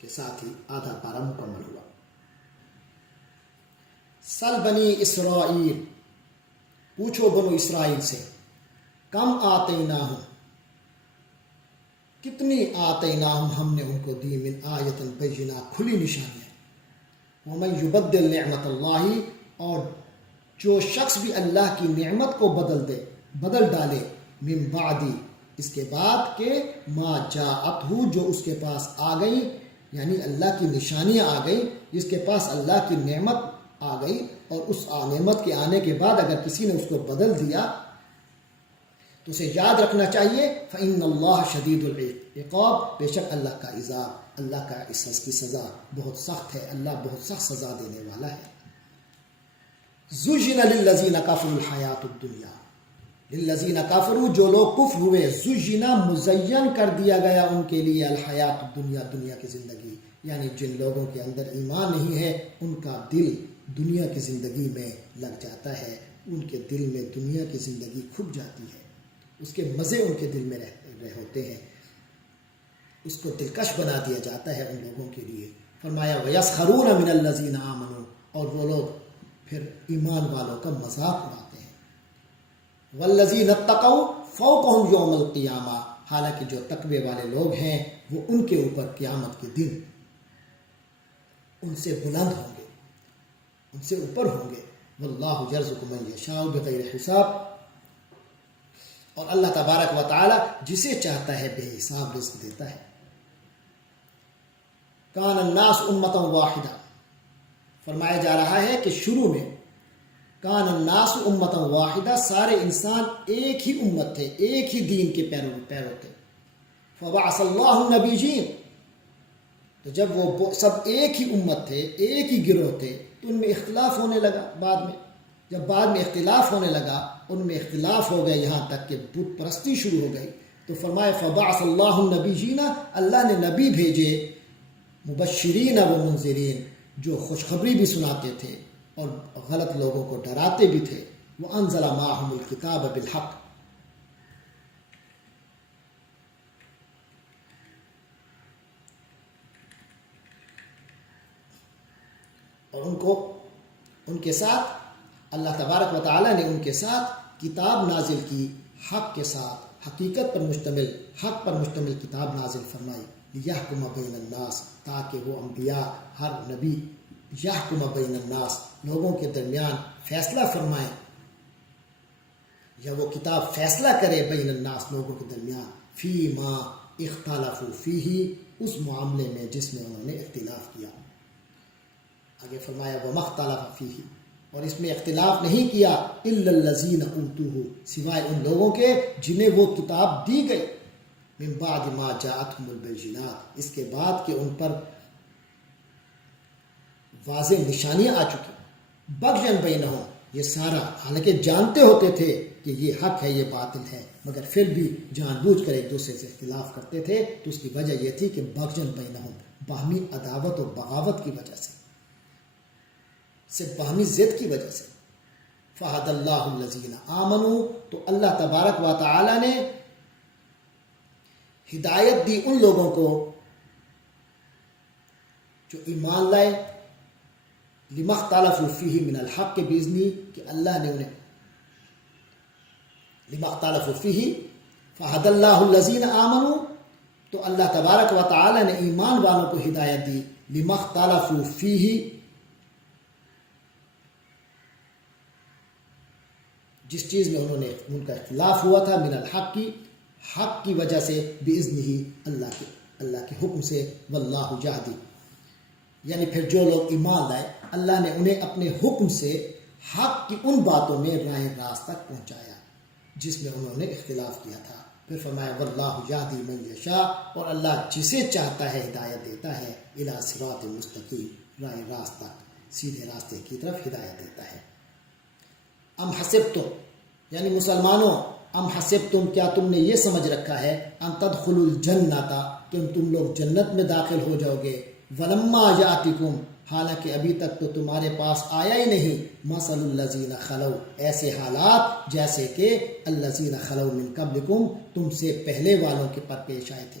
کے ساتھ ہی آدھا پارہ مکمل ہوا۔ سل بنی اسرائیل، پوچھو بنو اسرائیل سے، کم آتیناہم، کتنی آتیناہم ہم نے ان کو دی، من آیۃ بینہ، کھلی نشانیاں۔ ومن یبدل نعمت اللہ، اور جو شخص بھی اللہ کی نعمت کو بدل ڈالے، من بعدی، اس کے بعد کہ ما جاءتہ، جو اس کے پاس آ گئی، یعنی اللہ کی نشانیاں آ گئی، جس کے پاس اللہ کی نعمت آ گئی، اور اس نعمت کے آنے کے بعد اگر کسی نے اس کو بدل دیا تو اسے یاد رکھنا چاہیے، فإن اللہ شدید العقاب، بے شک اللہ کا عذاب، اللہ کا اس کی سزا بہت سخت ہے، اللہ بہت سخت سزا دینے والا ہے۔ زُجِّنَ لِلَّذِينَ كَفَرُوا الْحَيَاةُ الدُّنْيَا، لِلَّذِينَ كَفَرُوا، جو لوگ کفر ہوئے، زُجِّنَ، مزین کر دیا گیا ان کے لیے، الحیات الدنیا، دنیا کی زندگی، یعنی جن لوگوں کے اندر ایمان نہیں ہے ان کا دل دنیا کی زندگی میں لگ جاتا ہے، ان کے دل میں دنیا کی زندگی کھپ جاتی ہے، اس کے مزے ان کے دل میں رہ ہوتے ہیں، اس کو دلکش بنا دیا جاتا ہے ان لوگوں کے لیے۔ فرمایا وَيَسْخَرُونَ مِنَ الَّذِينَ آمَنُوا، اور وہ لوگ پھر ایمان والوں کا مذاق اڑاتے ہیں۔ وَالَّذِينَ اتَّقَوْا فَوْقَهُمْ يَوْمَ الْقِيَامَةِ، حالانکہ جو تقوی والے لوگ ہیں وہ ان کے اوپر قیامت کے دن ان سے بلند ہوں گے، ان سے اوپر ہوں گے۔ وَاللَّهُ يَرْزُقُ مَن يَشَاءُ بِغَيْرِ حساب، اور اللہ تبارک و تعالی جسے چاہتا ہے بے حساب رزق دیتا ہے۔ کان الناس امۃ واحدہ، فرمایا جا رہا ہے کہ شروع میں کان الناس امۃ واحدہ، سارے انسان ایک ہی امت تھے، ایک ہی دین کے پیرو تھے۔ فبعث اللہ النبیین، تو جب وہ سب ایک ہی امت تھے، ایک ہی گروہ تھے، تو ان میں اختلاف ہونے لگا۔ جب بعد میں اختلاف ہونے لگا، ان میں اختلاف ہو گئے یہاں تک کہ بت پرستی شروع ہو گئی، تو فرمایا فبعث اللہ النبیین، اللہ نے نبی بھیجے، مبشرین و منذرین، جو خوشخبری بھی سناتے تھے اور غلط لوگوں کو ڈراتے بھی تھے۔ وانزل معهم الکتاب بالحق، اور ان کے ساتھ اللہ تبارک و تعالی نے ان کے ساتھ کتاب نازل کی، حق کے ساتھ، حقیقت پر مشتمل، حق پر مشتمل کتاب نازل فرمائی، لیحکم بین الناس، تاکہ وہ انبیاء، ہر نبی، یحکم بین الناس، لوگوں کے درمیان فیصلہ فرمائیں، یا وہ کتاب فیصلہ کرے، بین الناس، لوگوں کے درمیان، فی ما اختلفوا فیہ، اس معاملے میں جس میں انہوں نے اختلاف کیا۔ آگے فرمایا وما اختلف فیہ، اور اس میں اختلاف نہیں کیا، الا الذین اوتوہ، سوائے ان لوگوں کے جنہیں وہ کتاب دی گئی، من بعد ما جاءتہم البینات، اس کے بعد کہ ان پر واضح نشانیاں آ چکی، بغیا بینہم، یہ سارا حالانکہ جانتے ہوتے تھے کہ یہ حق ہے، یہ باطل ہے، مگر پھر بھی جان بوجھ کر ایک دوسرے سے اختلاف کرتے تھے، تو اس کی وجہ یہ تھی کہ بغیا بینہم، باہمی عداوت اور بغاوت کی وجہ سے، صرف باہمی ضد کی وجہ سے۔ فہد اللہ الذین آمنوا، تو اللہ تبارک و تعالی نے ہدایت دی ان لوگوں کو جو ایمان لائے، لما اختلفوا فیہ من الحق باذنہ، کہ اللہ نے انہیں لما اختلفوا فیہ، فہد اللہ الذین آمنوا، تو اللہ تبارک و تعالی نے ایمان والوں کو ہدایت دی، لما اختلفوا فیہ، جس چیز میں انہوں نے ان کا اختلاف ہوا تھا، من الحق کی، حق کی وجہ سے، باذنہ، اللہ کے حکم سے، واللہ یہدی، یعنی پھر جو لوگ ایمان لائے، اللہ نے انہیں اپنے حکم سے حق کی ان باتوں میں راہ راست تک پہنچایا جس میں انہوں نے اختلاف کیا تھا۔ پھر فرمایا واللہ یہدی من یشاء، اور اللہ جسے چاہتا ہے ہدایت دیتا ہے، الی صراط مستقیم، راہ راست تک، سیدھے راستے کی طرف ہدایت دیتا ہے۔ ام حسبتم، یعنی مسلمانوں، ام حسبتم، کیا تم نے یہ سمجھ رکھا ہے، ان تدخلوا الجنۃ، کہ تم لوگ جنت میں داخل ہو جاؤ گے، ولما یاتکم، حالانکہ ابھی تک تو تمہارے پاس آیا ہی نہیں، مثل الذین خلو، ایسے حالات جیسے کہ الذین خلو من قبلکم، تم سے پہلے والوں کے پر پیش آئے تھے،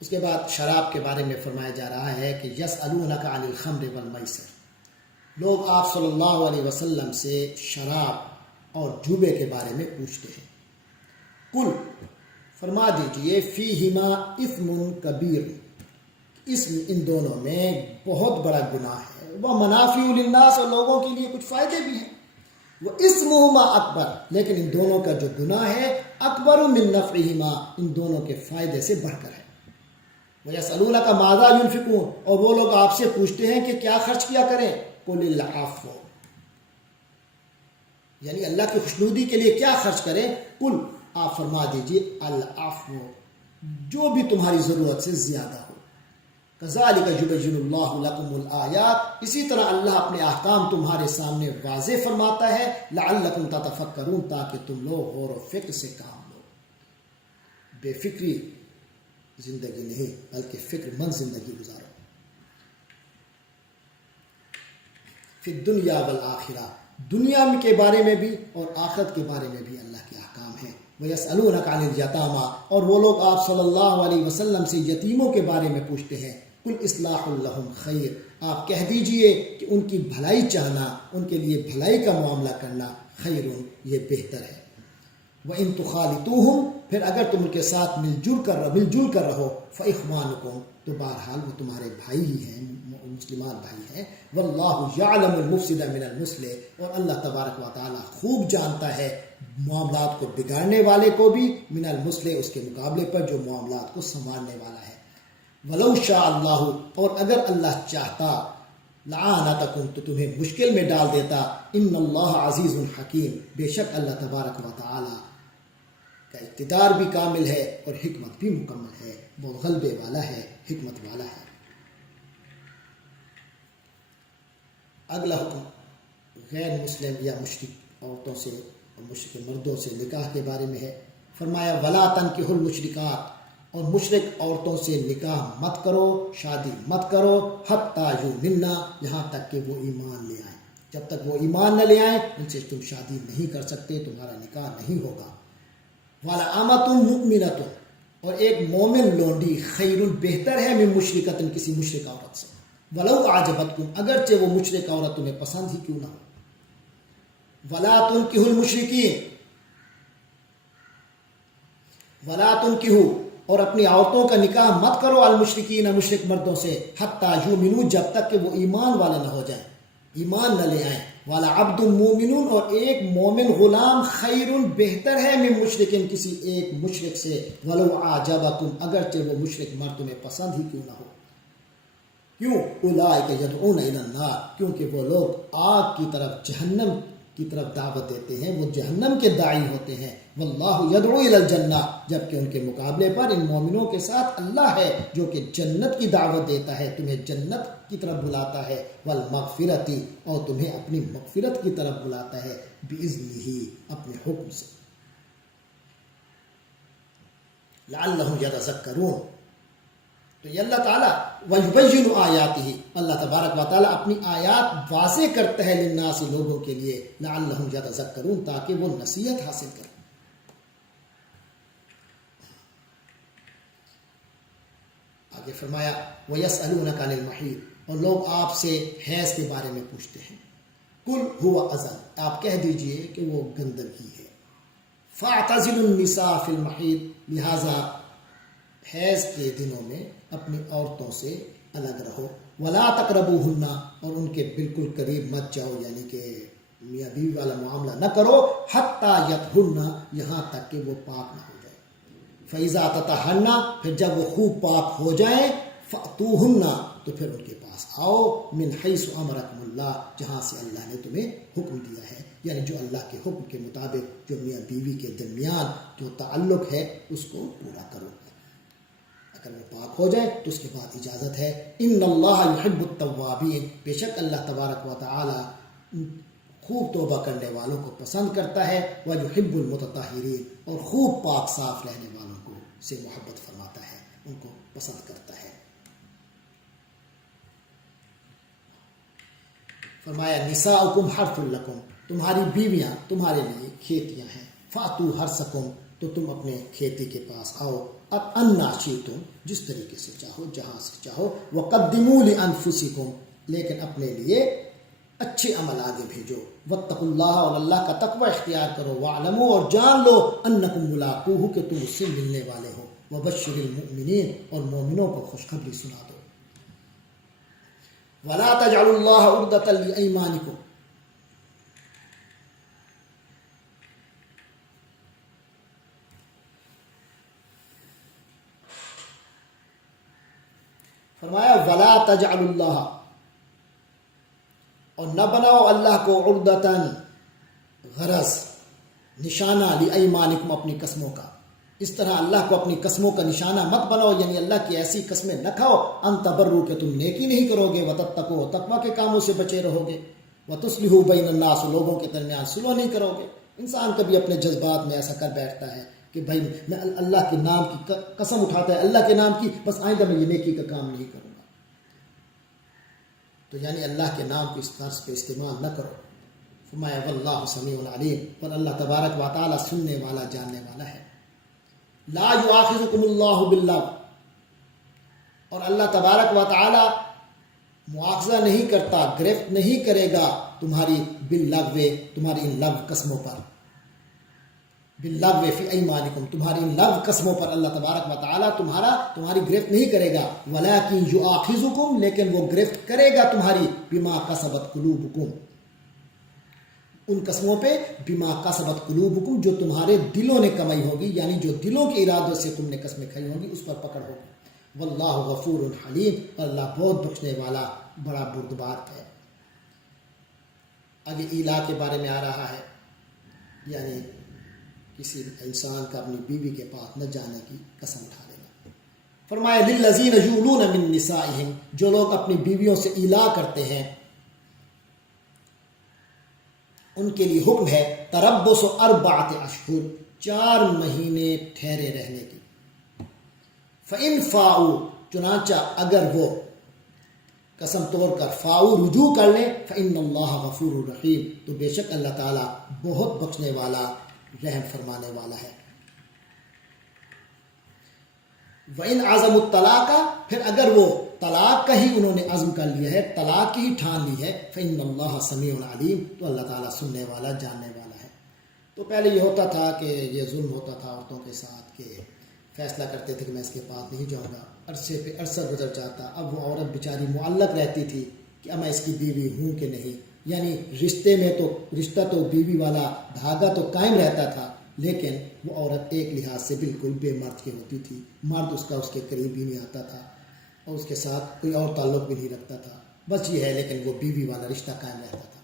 اس کے بعد شراب کے بارے میں فرمایا جا رہا ہے کہ یسألونک عن الخمر والمیسر، لوگ آپ صلی اللہ علیہ وسلم سے شراب اور جوبے کے بارے میں پوچھتے ہیں۔ قل، فرما دیجئے، فیہما اثم کبیر، اسم ان دونوں میں بہت بڑا گناہ ہے، وہ منافع للناس، اور لوگوں کے لیے کچھ فائدے بھی ہیں، وہ اسمہما اکبر، لیکن ان دونوں کا جو گناہ ہے اکبر من نفعہما، ان دونوں کے فائدے سے بڑھ کر ہے۔ وَيَسْأَلُونَكَ مَاذَا يُنْفِقُونَ، اور وہ لوگ آپ سے پوچھتے ہیں کہ کیا خرچ کیا کریں، قُلِ الْعَفْوَ، یعنی اللہ کی خوشنودی کے لیے کیا خرچ کریں، قل، آپ فرما دیجئے، العفو، جو بھی تمہاری ضرورت سے زیادہ ہو۔ كَذَلِكَ يُبَيِّنُ اللَّهُ لَكُمُ الْآيَاتِ، اسی طرح اللہ اپنے احکام تمہارے سامنے واضح فرماتا ہے، لَعَلَّكُمْ تَتَفَكَّرُونَ، تاکہ تم لوگ غور و فکر سے کام لو۔ بے فکری زندگی نہیں بلکہ فکر مند زندگی گزارو۔ فی الدنیا والآخرہ، دنیا کے بارے میں بھی اور آخرت کے بارے میں بھی اللہ کے احکام ہیں۔ وَيَسْأَلُونَكَ عَنِ الْيَتَامَى، اور وہ لوگ آپ صلی اللہ علیہ وسلم سے یتیموں کے بارے میں پوچھتے ہیں، قُلْ إِصْلَاحٌ لَهُمْ خَيْرٌ، آپ کہہ دیجئے کہ ان کی بھلائی چاہنا، ان کے لیے بھلائی کا معاملہ کرنا، خیرٌ، یہ بہتر ہے۔ وَإِن تُخَالِطُوهُمْ، پھر اگر تم ان کے ساتھ مل جل کر رہو، فَإِخْوَانُكُمْ، تو بہرحال وہ تمہارے بھائی ہی ہیں، مسلمان بھائی ہیں۔ وَاللَّهُ يَعْلَمُ الْمُفْسِدَ مِنَ الْمُصْلِحِ، اور اللہ تبارک و تعالی خوب جانتا ہے معاملات کو بگاڑنے والے کو بھی، من المصلح، اس کے مقابلے پر جو معاملات کو سنبھالنے والا ہے۔ وَلَوْ شَاءَ اللَّهُ، اور اگر اللہ چاہتا، لَعَانَتَكُمْ، تو تمہیں مشکل میں ڈال دیتا، ان اللہ عزیز حکیم، بے شک اللہ تبارک و تعالی کا اقتدار بھی کامل ہے اور حکمت بھی مکمل ہے، وہ غلبے والا ہے، حکمت والا ہے۔ اگلا حکم غیر مسلم یا مشرک عورتوں سے اور مشرک مردوں سے نکاح کے بارے میں ہے۔ فرمایا وَلَا تَنْكِحُوا الْمُشْرِكَاتِ، اور مشرک عورتوں سے نکاح مت کرو، شادی مت کرو، حَتَّى يُؤْمِنَّ، یہاں تک کہ وہ ایمان لے آئیں۔ جب تک وہ ایمان نہ لے آئیں ان سے تم شادی نہیں کر سکتے، تمہارا نکاح نہیں ہوگا۔ وَلَأَمَةٌ مُؤْمِنَةٌ، اور ایک مومن لونڈی، خیر، بہتر ہے، من مشرکۃ، کسی مشرک عورت سے، وَلَوْ أَعْجَبَتْكُمْ، اگرچہ وہ مشرک عورت تمہیں پسند ہی کیوں نہ ہو۔ وَلَا تُنْكِحُوا الْمُشْرِكِينَ، وَلَا تُنْكِحُوا، اور اپنی عورتوں کا نکاح مت کرو، المشرکین، مشرک مردوں سے، حتیٰ یؤمنوا، جب تک کہ وہ ایمان والے نہ ہو جائیں، ایمان نہ لے آئیں۔ وَلَعَبْدٌ مُؤْمِنٌ، اور ایک مومن غلام، خیر، بہتر ہے، من مشرکن، کسی ایک مشرک سے، وَلَوْ أَعْجَبَكُمْ، اگرچہ وہ مشرک مرد تمہیں پسند ہی کیوں نہ ہو۔ کیوں؟ اولئک یدعون الی النار، کیونکہ وہ لوگ آگ کی طرف، جہنم کی طرف دعوت دیتے ہیں، وہ جہنم کے داعی ہوتے ہیں۔ واللہ یدعو الی الجنہ، جبکہ ان کے مقابلے پر ان مومنوں کے ساتھ اللہ ہے جو کہ جنت کی دعوت دیتا ہے، تمہیں جنت کی طرف بلاتا ہے، والمغفرۃ، اور تمہیں اپنی مغفرت کی طرف بلاتا ہے، باذنہ، اپنے حکم سے۔ لعلہم یتذکرون، تو یہ اللہ تعالیٰ وَيُبَيِّنُ آیاتہ، اللہ تبارک و تعالیٰ اپنی آیات واضح کرتا ہے للناس، لوگوں کے لیے، لعلہم یتذکرون، تاکہ وہ نصیحت حاصل کریں۔ آگے فرمایا وَيَسْأَلُونَكَ عَنِ الْمَحِيضِ، اور لوگ آپ سے حیض کے بارے میں پوچھتے ہیں، قُلْ هُوَ أَذًى، آپ کہہ دیجئے کہ وہ گندگی ہے، فَاعْتَزِلُوا النِّسَاءَ فِي الْمَحِيضِ، لہذا حیض کے دنوں میں اپنی عورتوں سے الگ رہو، وَلَا تَقْرَبُوهُنَّ، اور ان کے بالکل قریب مت جاؤ، یعنی کہ میاں بیوی والا معاملہ نہ کرو، حَتَّى يَطْهُرْنَ، یہاں تک کہ وہ پاک نہ ہو جائے۔ فَإِذَا تَطَهَّرْنَ، پھر جب وہ خوب پاک ہو جائیں، فَأْتُوهُنَّ، تو پھر ان کے پاس آؤ، مِنْ حَيْثُ أَمَرَكُمُ اللَّهُ، جہاں سے اللہ نے تمہیں حکم دیا ہے، یعنی جو اللہ کے حکم کے مطابق جو میاں بیوی کے درمیان جو تعلق ہے اس کو پورا کرو۔ اگر وہ پاک ہو جائے تو اس کے بعد اجازت ہے۔ ان اللہ یحب التوابین، بے شک اللہ تبارک و تعالی خوب توبہ کرنے والوں کو پسند کرتا ہے، ویحب المتطہرین، اور خوب پاک صاف رہنے والوں کو سے محبت فرماتا ہے، ان کو پسند کرتا ہے۔ فرمایا نساؤکم حرث لکم، تمہاری بیویاں تمہارے لیے کھیتیاں ہیں، فاتو حرثکم، تو تم اپنے کھیتی کے پاس آؤ، اب انا شئتم، جس طریقے سے چاہو، جہاں سے چاہو، وقدموا لانفسکم، لیکن اپنے لیے اچھے عمل آگے بھیجو، واتقوا اللہ، اور اللہ کا تقوی اختیار کرو، واعلموا، اور جان لو، انکم ملاقوہ، کہ تم اس سے ملنے والے ہو، وبشر المؤمنین، اور مومنوں کو خوشخبری سنا دو، ولا تجعلوا اللہ عرضۃ لایمانکم، فرمایا ولا تجعلوا اللہ، اور نہ بناؤ اللہ کو عرضتاً، غرض، نشانہ، لایمانکم، اپنی قسموں کا، اس طرح اللہ کو اپنی قسموں کا نشانہ مت بناؤ، یعنی اللہ کی ایسی قسمیں نہ کھاؤ، ان تبروا، کہ تم نیکی نہیں کرو گے، وتتقوا، تقوی کے کاموں سے بچے رہو گے، وتصلحوا بین الناس، لوگوں کے درمیان صلح نہیں کرو گے۔ انسان کبھی اپنے جذبات میں ایسا کر بیٹھتا ہے کہ بھائی میں اللہ کے نام کی قسم اٹھاتا ہے، اللہ کے نام کی، بس آئندہ میں یہ نیکی کا کام نہیں کروں گا، تو یعنی اللہ کے نام کو اس طرز پہ استعمال نہ کرو۔ فرمایا واللہ سمیع علیم، پر اللہ تبارک و تعالی سننے والا، جاننے والا ہے۔ لا یؤاخذکم اللہ باللغو، اور اللہ تبارک و تعالی مواخذہ نہیں کرتا، گرفت نہیں کرے گا تمہاری باللغو، تمہاری ان لغو قسموں پر، باللغو فی ایمانکم، تمہاری ان لغو قسموں پر اللہ تبارک و تعالی تمہاری گرفت نہیں کرے گا، ولیکن یؤاخذکم، لیکن وہ گرفت کرے گا تمہاری، بما کسبت قلوبکم، ان قسموں پہ، بما کسبت قلوبکم، جو تمہارے دلوں نے کمائی ہوگی، یعنی جو دلوں کے ارادوں سے تم نے قسمیں کھائی ہوگی، اس پر پکڑ ہوگی۔ واللہ غفور حلیم، اور اللہ بہت بخشنے والا، بڑا بردبار ہے۔ آگے ایلا کے بارے میں آ رہا ہے، یعنی کسی انسان کا اپنی بیوی کے پاس نہ جانے کی قسم اٹھا لینا۔ فرمایا للذین یؤلون من نسائہم، جو لوگ اپنی بیویوں سے ایلا کرتے ہیں، ان کے لیے حکم ہے تربص 4 اشہر، 4 مہینے ٹھہرے رہنے کی۔ فَإِن فَاؤوا، چنانچہ اگر وہ قسم توڑ کر فاؤ رجوع کر لیں، فإن اللہ غفور رحیم، تو بے شک اللہ تعالیٰ بہت بخشنے والا، رحم فرمانے والا ہے۔ وَإِنْ عَزَمُوا الطَّلَاقَ، پھر اگر وہ طلاق کا ہی انہوں نے عزم کر لیا ہے، طلاق کی ہی ٹھان لی ہے، فإن اللہ سمیع علیم، تو اللہ تعالیٰ سننے والا، جاننے والا ہے۔ تو پہلے یہ ہوتا تھا کہ یہ ظلم ہوتا تھا عورتوں کے ساتھ، کہ فیصلہ کرتے تھے کہ میں اس کے پاس نہیں جاؤں گا، عرصے پہ عرصہ گزر جاتا، اب وہ عورت بیچاری معلق رہتی تھی کہ اب میں اس کی بیوی ہوں کہ نہیں، یعنی رشتہ تو بیوی والا دھاگا تو قائم رہتا تھا، لیکن وہ عورت ایک لحاظ سے بالکل بے مرد کی ہوتی تھی، مرد اس کے قریب بھی نہیں آتا تھا، اور اس کے ساتھ کوئی اور تعلق بھی نہیں رکھتا تھا، بس یہ ہے، لیکن وہ بیوی والا رشتہ قائم رہتا تھا،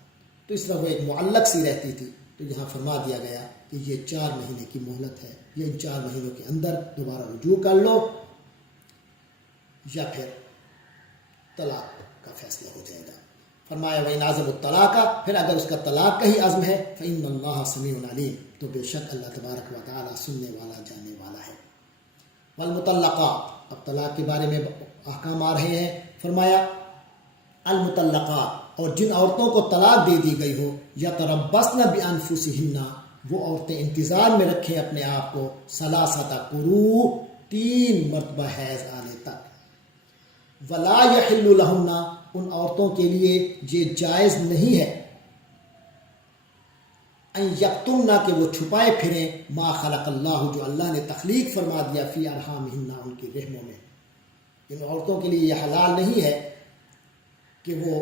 تو اس طرح وہ ایک معلق سی رہتی تھی۔ تو یہاں فرما دیا گیا کہ یہ 4 مہینے کی مہلت ہے، یہ ان 4 مہینوں کے اندر دوبارہ رجوع کر لو، یا پھر طلاق کا فیصلہ ہو جائے گا۔ فرمایا وَإِنْ عَزَمُوا الطَّلَاقَ، پھر اگر اس کا طلاق کا ہی عزم ہے، فإن اللہ سمیع علیم، تو بے شک اللہ تبارک و تعالی سننے والا، جاننے والا ہے۔ والمطلقات، اب طلاق کے بارے میں احکام آ رہے ہیں۔ فرمایا المطلقات، اور جن عورتوں کو طلاق دے دی گئی ہو، یتربصن بانفسہن، وہ عورتیں انتظار میں رکھیں اپنے آپ کو، 3 قروء، 3 مرتبہ حیض آنے تک۔ ولا یحل لہن، ان عورتوں کے لیے یہ جائز نہیں ہے، ان یکتمن، کہ وہ چھپائے پھریں، ما خلق اللہ، جو اللہ نے تخلیق فرما دیا، فی ارحامہن، ان کی رحموں میں۔ ان عورتوں کے لیے یہ حلال نہیں ہے کہ وہ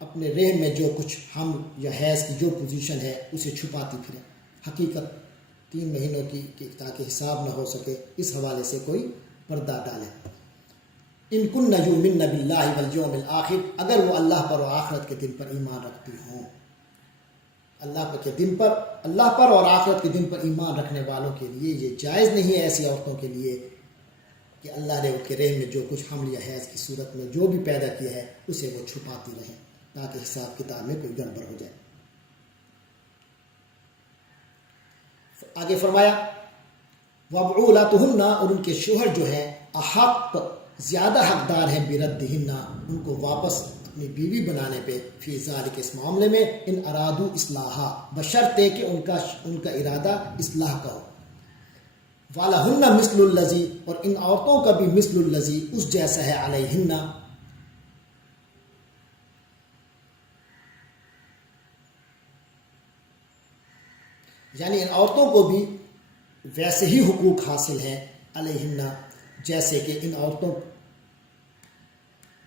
اپنے رحم میں جو کچھ حمل یا حیض کی جو پوزیشن ہے اسے چھپاتی پھریں، حقیقت 3 مہینوں کی، تاکہ حساب نہ ہو سکے، اس حوالے سے کوئی پردہ ڈالے۔ ان کن یؤمن باللہ والیوم الآخر، اگر وہ اللہ پر اور آخرت کے دن پر ایمان رکھتی ہوں، اللہ پر اور آخرت کے دن پر ایمان رکھنے والوں کے لیے یہ جائز نہیں ہے، ایسی عورتوں کے لیے، کہ اللہ نے ان کے رحم میں جو کچھ حمل یا حیض کی صورت میں جو بھی پیدا کیا ہے اسے وہ چھپاتی رہیں، تاکہ حساب کتاب میں کوئی گڑبڑ ہو جائے۔ آگے فرمایا وَبُعُولَتُهُنَّ، اور ان کے شوہر جو ہیں، احق، زیادہ حقدار ہیں، بِرَدِّهِنَّ، ان کو واپس اپنی بیوی بنانے پہ، فی ذالک، اس معاملے میں، ان ارادو اصلاحا، بشرطے کہ ان کا ارادہ اصلاح کا ہو، وَلَهُنَّ مِثْلُ الَّذِي، اور ان عورتوں کا بھی مثل الذی اس جیسا ہے، علیہن یعنی ان عورتوں کو بھی ویسے ہی حقوق حاصل ہیں، علیہن جیسے کہ ان عورتوں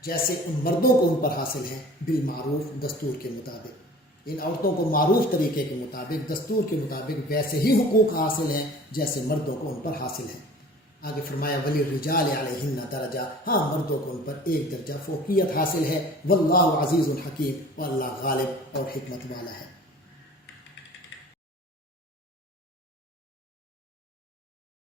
جیسے ان مردوں کو ان پر حاصل ہیں، بالمعروف دستور کے مطابق، ان عورتوں کو معروف طریقے کے مطابق دستور کے مطابق ویسے ہی حقوق حاصل ہیں جیسے مردوں کو ان پر حاصل ہیں۔ آگے فرمایا ولی الرجال علیہن درجہ، ہاں مردوں کو ان پر ایک درجہ فوقیت حاصل ہے، واللہ عزیز الحکیم، اور اللہ غالب اور حکمت والا ہے۔